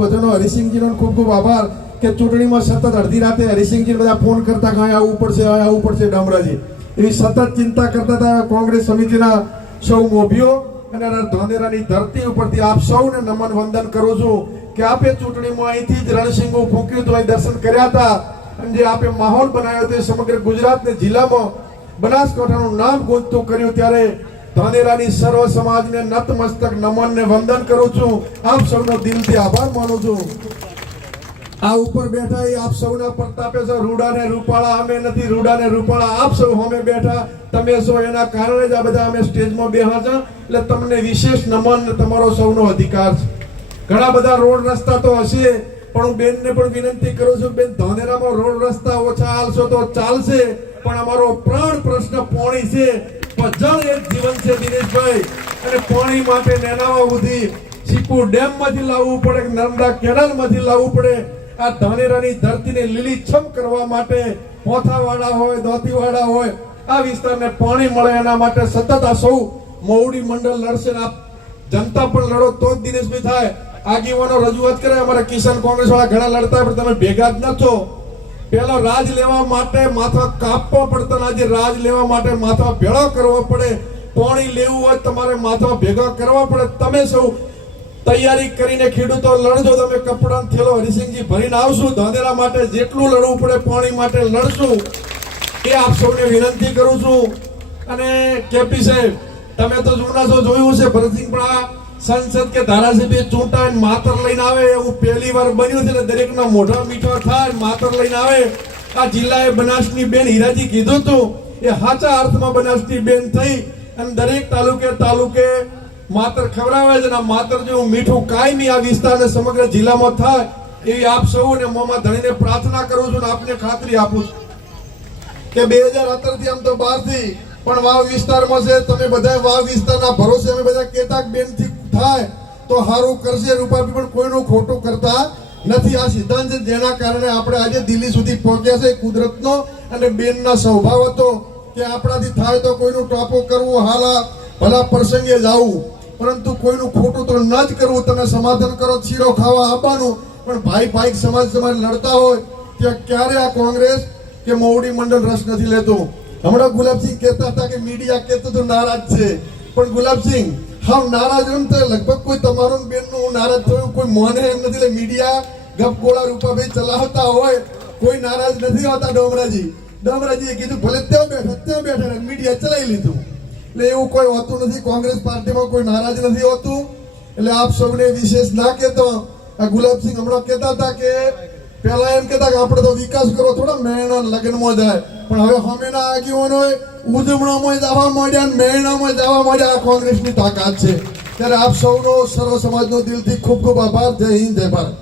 બધાનો હરિસિંહજીનો ખૂબ ખૂબ આભાર કે ચૂંટણીમાં સતત અડધી રાતે હરિસિંહજી બધા ફોન કરતા કે અહીં આવવું પડશે ડામરાજી એવી સતત ચિંતા કરતા હતા કોંગ્રેસ સમિતિના સૌ મોભીઓ અને ધાનેરાની ધરતી ઉપરથી આપ સૌને નમન વંદન કરું છું કે આપે ચૂંટણીમાં અહીંથી જ રણસિંગો ફૂંક્યું હતું, અહીં દર્શન કર્યા હતા અને જે આપે માહોલ બનાવ્યો તે સમગ્ર ગુજરાતને જિલ્લામાં બનાસકાંઠાનું નામ ગુંજતું કર્યું ત્યારે ધાનેરાની સર્વ સમાજને નતમસ્તક નમન ને વંદન કરું છું, આપ સૌનો દિલથી આભાર માનું છું। આ ઉપર બેઠા એ આપ સૌના પ્રતાપે છે, રૂડા ને રૂપાળા અમે નથી, રૂડા ને રૂપાળા આપ સૌ અમે બેઠા તમે છો, એના કારણે જ આ બધા અમે સ્ટેજમાં બેઠા છે એટલે તમને વિશેષ નમન તમારો સૌનો અધિકાર છે। ઘણા બધા રોડ રસ્તા તો હશે પણ હું બેનને પણ વિનંતી કરું છું બેન ધાનેરામાં રોડ રસ્તા ઓછા હાલશો તો ચાલશે પણ અમારો પ્રાણ પ્રશ્ન પાણી છે, જળ એક જીવન છે દિનેશભાઈ અને પાણી માટે નેનાવા સુધી સીપુ ડેમ માંથી લાવવું પડે, નર્મદા કેનાલ માંથી લાવવું પડે, આ ધાનેરાની ધરતીને લીલીછમ કરવા માટે પોથાવાડા હોય દોતીવાડા હોય આ વિસ્તારને પાણી મળે એના માટે સતત આ સૌ મોવડી મંડળ લડશે ને જનતા પણ લડો તો જ દિનેશભાઈ થાય। આગેવાનો રજૂઆત કરે અમારા કિસાન કોંગ્રેસ વાળા ઘણા લડતા પણ તમે ભેગા જ નથો, પેલો રાજ લેવા માટે માથા કાપવા પડતા, આજે રાજ લેવા માટે માથા ભેળો કરવો પડે, પાણી લેવું હોય તમારે માથા ભેગા કરવા પડે, તમે સૌ તૈયારી કરીને ખેડૂતો લડજો, તમે કપડાનો થેલો હરિસિંહજી ભરીને આવશું, ધાનેરા માટે જેટલું લડવું પડે પાણી માટે લડશું એ આપ સૌને વિનંતી કરું છું। અને કેપી સાહેબ તમે તો જૂના છો, જોયું છે ભરતસિંહ પણ આ સંસદ કે ધારાસભ્ય ચૂંટાઈને માતર લઈને આવે એવું પહેલી વાર બન્યું છે, દરેકના મોઢા મીઠા થાય માતર લઈને આવે। આ જિલ્લાએ બનાસની બેન હીરાજી કીધું હતું એ સાચા અર્થમાં બનાસની બેન થઈ અને દરેક તાલુકે માતર ખવડાવે છે, માતર જેવું મીઠું કાયમી આ વિસ્તારને સમગ્ર જિલ્લામાં થાય એવી આપ સૌને મોંમાં ધણીને પ્રાર્થના કરું છું અને આપને ખાતરી આપું છું કે 2017 થી આમ તો 12 થી પણ વાવ વિસ્તારમાં છે, તમે બધા વાવ વિસ્તારના ભરોસે અમે બધા કેતાક બેન થી થાય તો સારું કરશે, રૂપાબી પણ કોઈનું ખોટું કરતા નથી। આ સિદ્ધાંત છે જેના કારણે આપણે આજે દિલ્હી સુધી પહોંચ્યા છે, કુદરતનો અને બેનના સ્વભાવ હતો કે આપણાથી થાય તો કોઈનું ટોપો કરવું, હાલા ભલા પ્રસંગે જવું, પરંતુ કોઈનું ખોટું તો ન જ કરવું। તમે સમાધાન કરો, શીરો ખાવા આવવાનું, પણ ભાઈ સમાજ લડતા હોય ત્યાં ક્યારે આ કોંગ્રેસ કે મોવડી મંડળ રસ નથી લેતું। હમણાં ગુલાબસિંહ કહેતા હતા કે મીડિયા કહેતું તો નારાજ છે, પણ ગુલાબસિંહ હા નારાજ એમ તો લગભગ કોઈ તમારું બેનનું નારાજ થયું કોઈ મોને એમ નથી, એટલે મીડિયા ગપગોળા રૂપાભાઈ ચલાવતા હોય કોઈ નારાજ નથી હોતા। ડોમરાજીએ કીધું ભલે ત્યાં બેઠા મીડિયા ચલાવી લીધું, એટલે એવું કોઈ હોતું નથી, કોંગ્રેસ પાર્ટીમાં કોઈ નારાજ નથી હોતું। એટલે આપ સૌને વિશેષ ના કહેતો, આ ગુલાબસિંહ હમણાં કહેતા હતા કે પેલા એમ કહેતા કે આપણે તો વિકાસ કરો, થોડા મેળા લગ્નમાં જાય, પણ હવે હમેના આગેવાનો ઉજવણામાં જવા માંડ્યા, મેળામાં જવા માંડ્યા, આ કોંગ્રેસની તાકાત છે। ત્યારે આપ સૌનો સર્વ સમાજનો દિલથી ખૂબ ખૂબ આભાર। જય હિન્દ, જય ભારત।